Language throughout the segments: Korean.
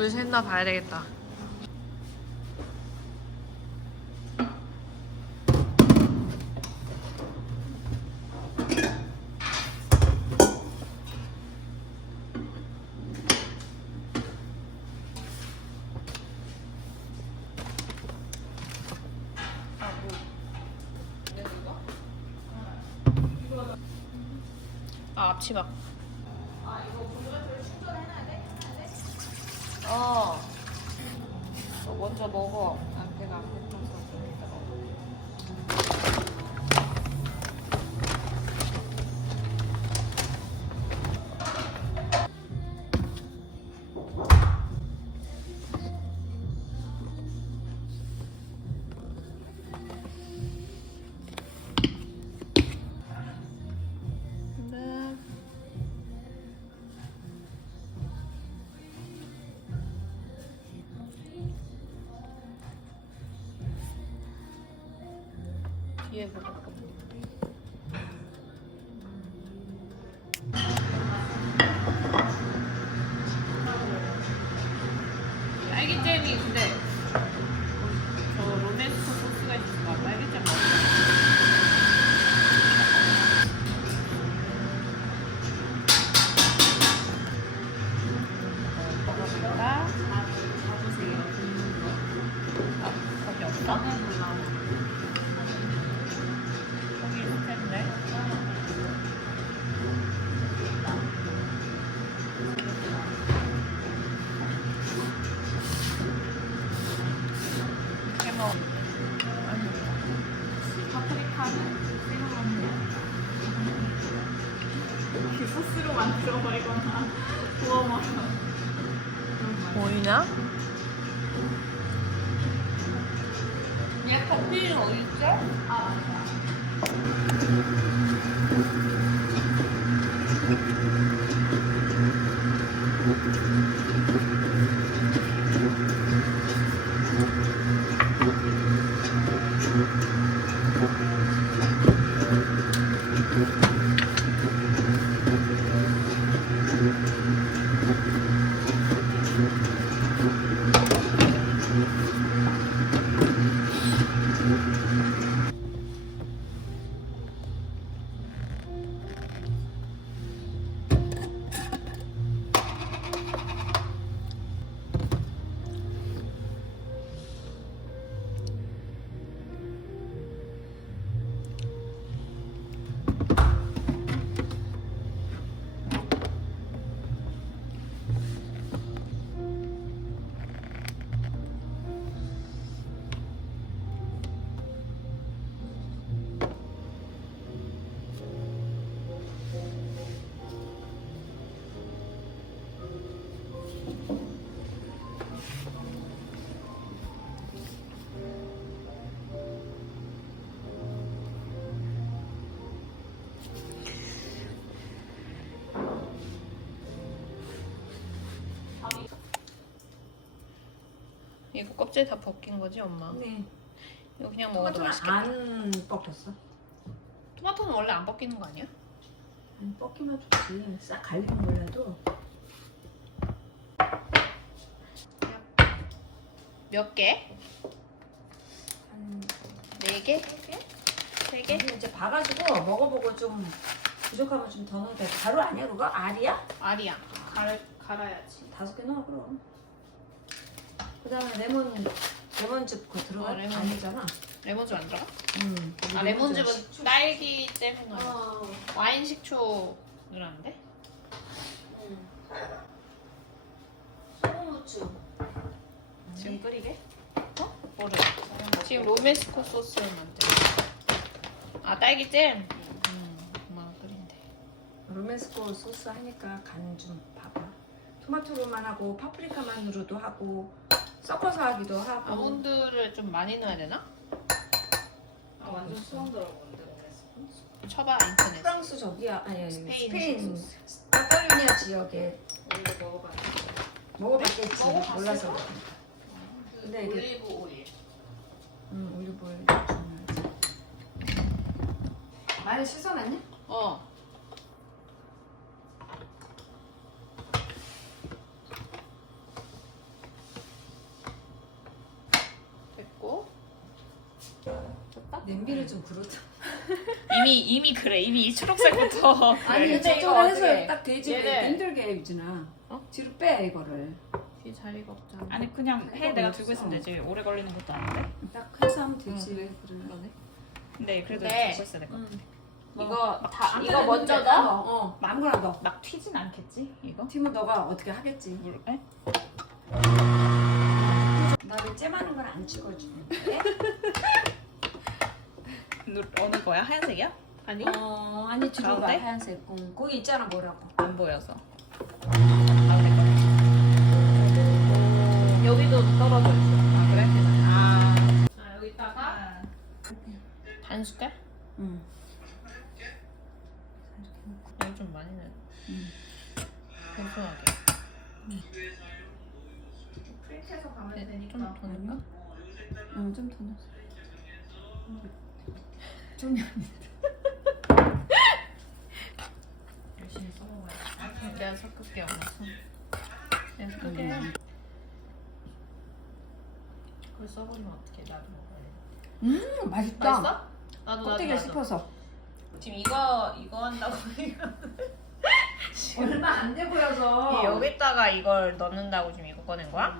물 샜나 봐야 되겠다. 아 앞치마. 딸기 소스로 만들어 버리거나 구워 먹어. 보이나? 약간 필 어딨지? 아, 이거 껍질 다 벗긴 거지, 엄마? 네. 이거 그냥 먹어도 토마토는 맛있겠다. 안 벗겼어. 토마토는 원래 안 벗기는 거 아니야? 안 벗기면 좋지. 싹 갈리는 몰라도 몇 개? 한 네 개? 세 개? 이게 이제 봐가지고 먹어보고 좀 부족하면 좀 더 넣어도 돼. 가루 아니야 그거? 알이야? 알이야. 갈, 갈아야지. 다섯 개 넣어 그럼. 그다음에 레몬 레몬즙 그거 들어가? 어, 레몬. 아니잖아. 레몬즙 안 들어가? 음. 아, 레몬즙은 딸기 잼에 넣어. 어. 와인 식초 넣으라는데? 소금 후추. 지금 끓이게? 어? 뭐를? 지금 로메스코 소스를 만들어. 아, 딸기 잼? 음, 엄마가 끓인대. 로맨스코 소스 하니까 간 좀 봐봐. 토마토로만 하고 파프리카만으로도 하고 섞어서 하기도 하고. 아몬드를 좀 많이 넣어야 되나? 아 완전 들어보는데 그랬어. 쳐봐, 인터넷. 프랑스 저기야 아니 아니 스페인 스페인 소스. 카탈루니아 지역에 이거 먹어봐. 먹어봤겠지 먹어봤을 몰라서 걸? 근데 이게 올리브 오일. 음, 올리브오일 많이 씻어놨냐? 어. 냄비를 좀 그렇다. 이미 이미 그래 이미 이 초록색부터 아니 그래. 저쪽으로 이거 해서 딱 돼지 얘를- 힘들게 유진아. 어? 뒤로 빼 이거를. 뒤 자리가 없잖아. 아니 그냥 해 내가 없어. 들고 있으면 되지 오래 걸리는 것도 아닌데 딱 해서 하면 되지. 그래. 근데 그래도 네. 들고 있어야 될것 같아 이거 다안 이거 먼저 다 넣어. 어, 아무거나 넣어. 막 튀진 않겠지 이거? 팀은 너가 어떻게 하겠지. 물, 에? 나를 잼하는 건안 찍어주네. 누, 어느 거야? 하얀색이야? 아니? 어, 아니 뒤로 가 가운데? 하얀색. 응. 거기 있잖아 뭐라고. 안 보여서 여기도 떨어져 있어. 아 그래? 아, 아 여기다가 아. 반 숟갈? 응. 여기 좀 많이 내 음. 공평하게 프린트해서 가면 네, 되니까. 좀더 넣을까? 응, 좀더 넣어. 좀 열심히 써먹어야 내가 섞을게 엄마 손 내가 섞을게 음. 그걸 써버리면 어떡해 나도 먹어야 돼 음, 맛있다. 맛있어? 나도 나도 씹어서. 지금 이거 이거 한다고 얼마 안 돼 보여서. 이 여기다가 이걸 넣는다고 지금 이거 꺼낸 거야?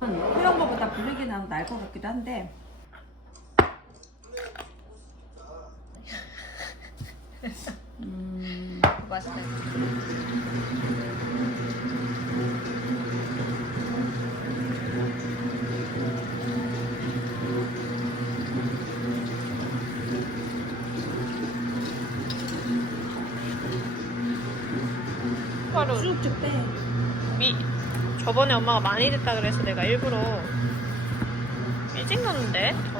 그런 거보다 블랙이 나면 나을 것 같기도 한데. 음, 맛있네 바로 쭉쭉 빼. 미 저번에 엄마가 많이 됐다 그래서 내가 일부러 일찍 넣었는데 전화하고 넣었는데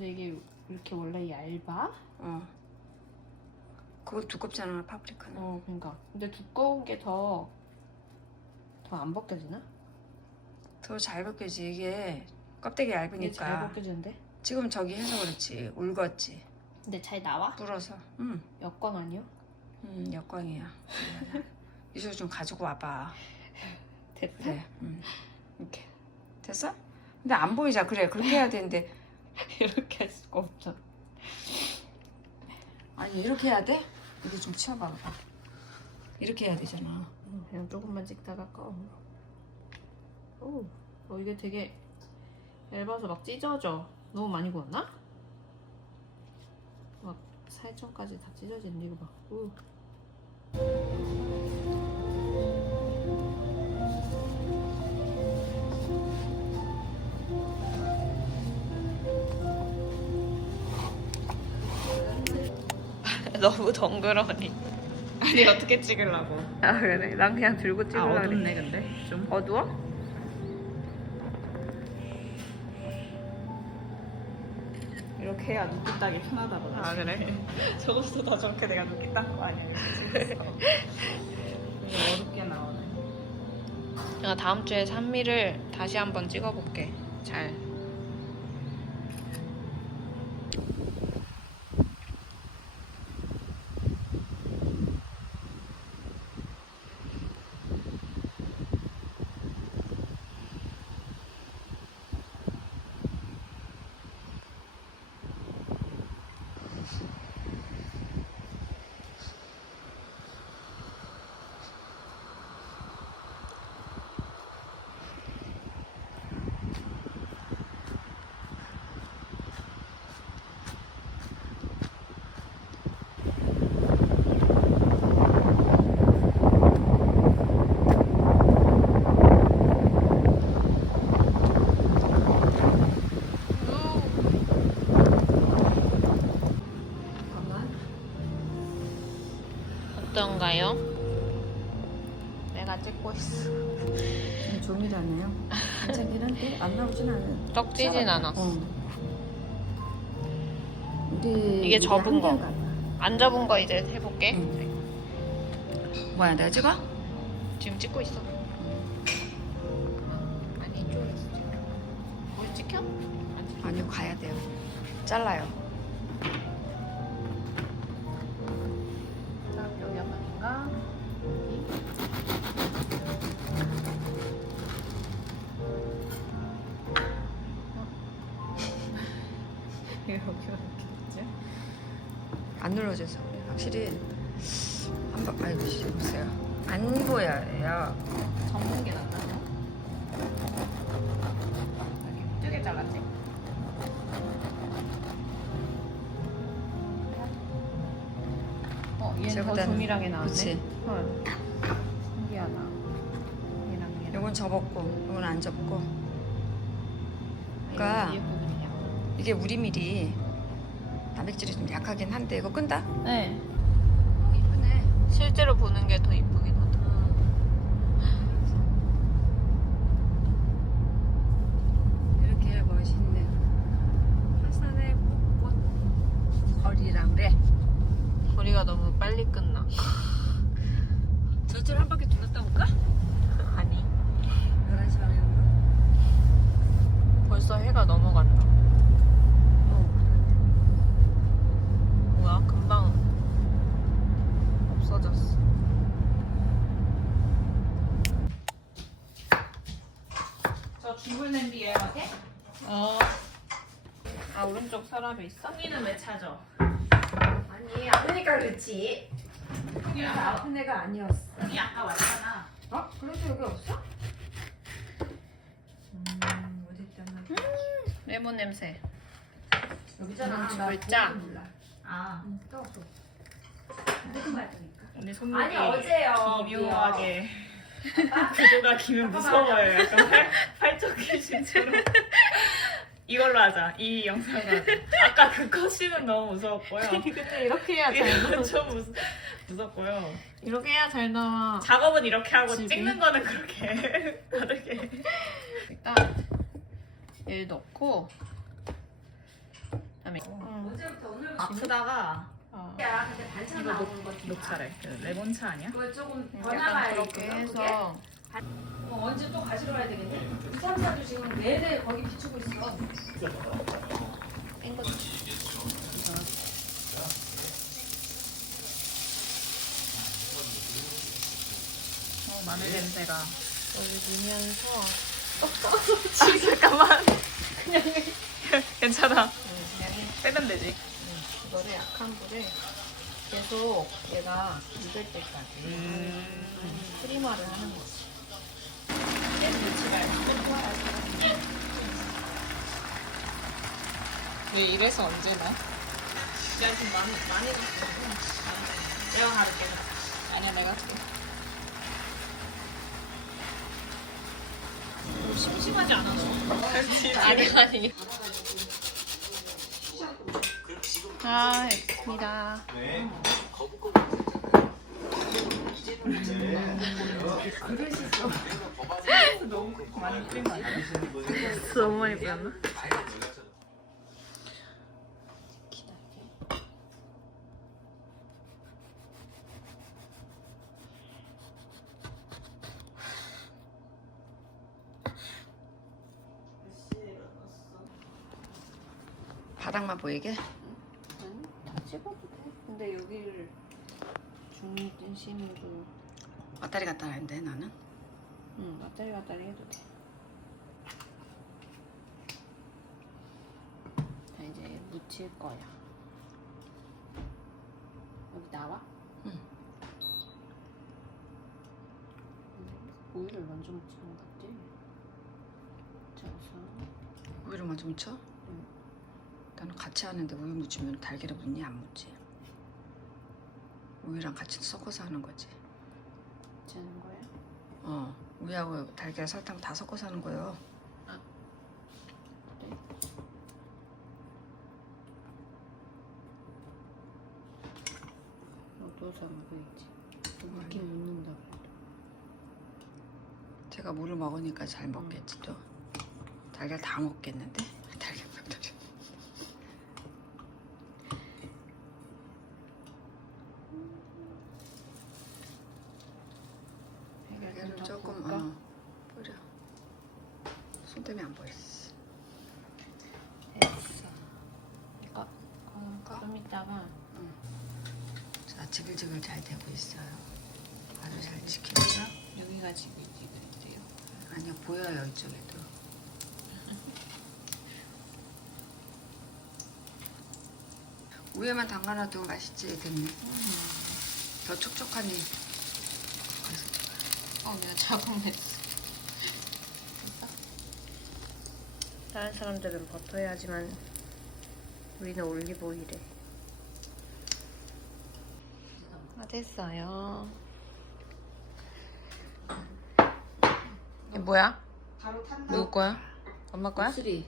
근데 이게 이렇게 원래 얇아? 어. 그거 두껍잖아, 파프리카는. 어, 그러니까. 근데 두꺼운 게 더 더 안 벗겨지나? 더 잘 벗겨지. 이게 껍데기 이게 잘 얇으니까. 벗겨지는데? 지금 저기 해서 그렇지. 울었지. 근데 잘 나와? 불어서. 응. 역광 아니요? 음, 역광이야. 이소 좀 가지고 와봐. 됐다. 그래. 음. 이렇게. 됐어? 근데 안 보이자. 그래. 그렇게 해야 되는데. 이렇게 할 수가 없잖아. 아니, 이렇게 해야 돼? 이거 좀 치워봐. 봐. 이렇게 해야 되잖아. 음, 그냥 조금만 찍다가 꺼. 오, 어, 이게 되게 얇아서 막 찢어져. 너무 많이 구웠나? 막 살점까지 다 찢어지는데 이거 봐. 오. 너무 덩그러니 아니 어떻게 찍으려고? 아 그래 난 그냥 들고 아 찍으려고 어둡네 근데 좀. 어두워? 이렇게 해야 눈빛 따기 편하다고. 아 그래? 저것도 더 좋게 내가 눈기 딴거 아니야 이게 어둡게 나오네. 내가 다음 주에 산미를 다시 한번 찍어볼게 잘 조밀하네요. 괜찮긴 한데 안 나오진 않은. 떡 찌진 않았어. 어. 우리 이게 우리 접은 거. 안 접은 거 이제 해볼게. 뭐야 내가 찍어? 지금 찍고 있어. 아니 이쪽에 있어 지금. 뭘 찍혀. 아니요 가야 돼요. 잘라요. 여기 안 눌러져서 그래. 확실히 한번 아이고 씨, 보세요. 안 보여요. 접는 게 낫나요? 여기 뜨게 잘랐지? 어, 얘는 더 쟤보다는- 조밀하게 나왔네. 그치. 헐. 신기하다. 얘랑 얘랑. 요건 접었고 요건 안 접고. 그러니까 이. 이게 우리 밀이 단백질이 좀 약하긴 한데 이거 끈다? 네. 이쁘네. 실제로 보는 게 더 이쁘긴 하다. 이렇게 멋있는 화산의 꽃 거리랑 그래. 거리가 너무 빨리 끝나. 저쪽 한 바퀴 둘렀다 올까? 아니. 11시 방향으로. 벌써 해가 넘어간다. 어, 뭐야? 금방 없어졌어. 저 주물 냄비에 어디? 어. 아 오른쪽 서랍에 있어? 흥이는 왜 찾아? 아니 아프니까 그렇지. 흥이야. 아픈 애가 아니었어. 흥이 아까 왔잖아. 어? 그래서 여기 없어? 음, 어디 있잖아. 레몬 냄새. 여기잖아. 음, 나 물자. 그거 몰라. 아. 응, 떠서. 무슨 말이니까. 오늘 손목이 아니 어제요. 기묘하게 구조가 기면 무서워요. 약간 팔, 팔쪽 귀신처럼. 이걸로 하자. 이 영상을 하자. 아까 그 컷신은 너무 무서웠고요. 그때 이렇게 해야 이건 좀 무서, 무섭고요. 이렇게 해야 잘 나와. 작업은 이렇게 하고 집이? 찍는 거는 그렇게 다르게. 일단 얘 넣고 그다음에 언제부터 오늘 아프다가 어, 야 근데 반찬 이거 나오는 거 녹차래. 그 레몬차 아니야? 그거 조금 약간 번화가에 그렇게 있거든, 그게? 해서 어, 언제 또 가지러 가야 되겠네? 이 사람도 지금 내내 거기 비추고 있어. 뺀 거지. 어, 마늘 냄새가. 여기 넣으면서 잠깐만. 그냥 괜찮아. 그냥 빼면 되지. 이거를 약한 불에 계속 얘가 익을 때까지 음. 프리마를 하는 거지. 얘 이래서 언제나? 야 지금 많이 많이 넣었어. 내가 가를게. 아니야 내가 할게. 뭐 심심하지 않았어? 아니 아니. 아거 아니야? 너무 많이 뿌렸나? 바닥만 보이게? 다 찍어도 돼. 근데 여기를 중심으로 왔다리 갔다 하는데 나는? 응 왔다리 갔다리 해도 돼. 자 이제 묻힐 거야. 여기 나와? 응. 오이를 먼저 묻히는 거지. 묻혀서 우유를 먼저 묻혀? 응. 나는 같이 하는데 우유 묻히면 달걀에 묻니 안 묻지? 우유랑 같이 섞어서 하는 거지. 묻히는 거야. 어, 우유하고 달걀, 설탕 다 섞어서 하는 거예요. 그래? 넣어서 먹어야지. 이렇게 묻는다 그래도. 제가 물을 먹으니까 잘 먹겠지 또. 달걀 다 먹겠는데? 달걀 닭다리. 달걀을 조금 어, 뿌려. 손 때문에 안 보였어. 됐어. 이거 어, 좀 이따가 자, 지글지글 잘 되고 있어요. 아주 잘 지켰죠? 여기가 지글지글해요. 아니요, 보여요, 이쪽에도. 위에만 담가놔도 맛있지, 됐네. 더 촉촉하니. 어, 내가 자궁했어. 다른 사람들은 버터 해야지만 우리는 올리브 오일에. 아 됐어요. 이게 뭐야? 바로 탄다. 누구 거야? 엄마 거야? 수리.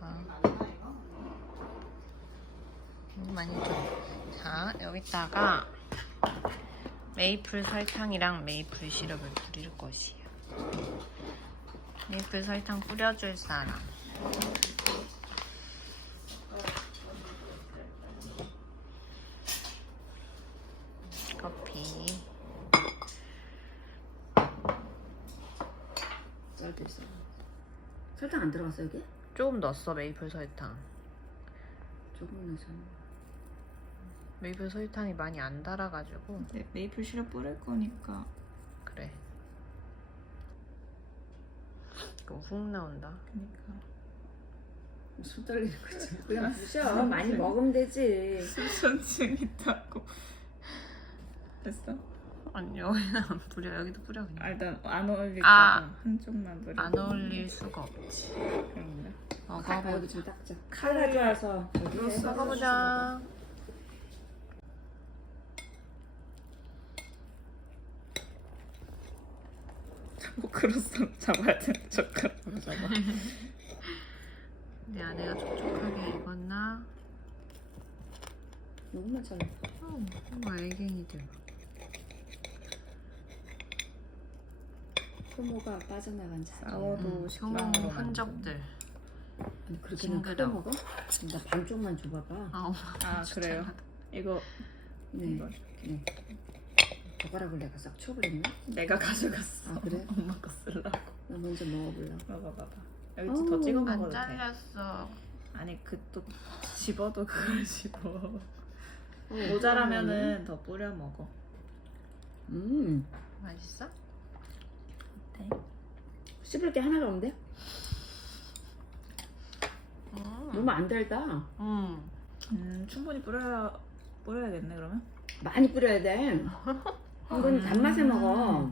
아. 음, 많이 줘. 자 여기다가 메이플 설탕이랑 메이플 시럽을 뿌릴 것이야. 메이플 설탕 뿌려줄 사람. 커피. 짧게 있어. 설탕 안 들어갔어, 여기? 조금 넣었어 메이플 설탕. 조금 넣어서. 메이플 설탕이 많이 안 달아가지고 네, 메이플 시럽 뿌릴 거니까 그래. 이거 훅 나온다. 그러니까 손 떨리는 거지. 그냥 부셔. 많이 먹으면 되지. 수선증 있다고 됐어? 아니 여기는 안 뿌려 여기도 뿌려 그냥. 아, 일단 안 어울릴까 아. 봐 한쪽만 뿌려 안 어울릴 수가 없지. 그런가? 먹어보 여기 좀 닦자. 칼 가져와서 저기 해. 먹어보자. 포크로서 잡아야 돼 젓가락으로 잡아 내 아내가 촉촉하게 익었나? 요것만 잘라. 어, 정말 애갱이들. 효모가 빠져나간 자. 싸워도 음, 효모 흔적들. 아니, 그렇게 크게 징그러. 먹어? 나 반쪽만 줘봐봐. 아, 엄마. 아 그래요? 이거 네. 이거 네. 젓가락을 내가 싹 쳐버렸나? 내가 가져갔어 아, 그래? 엄마 거 쓰려고 나 먼저 먹어볼라. 먹어봐봐 여기 어우, 더 찍어 안 먹어도 돼 잘렸어. 아니 그 또 집어도 그걸 집어 어, 모자라면은 더 뿌려 먹어 음, 맛있어? 네. 씹을 게 하나가 없는데? 음. 너무 안 달다. 음. 음 충분히 뿌려야 뿌려야겠네 그러면 많이 뿌려야 돼. 이건 단맛에 먹어.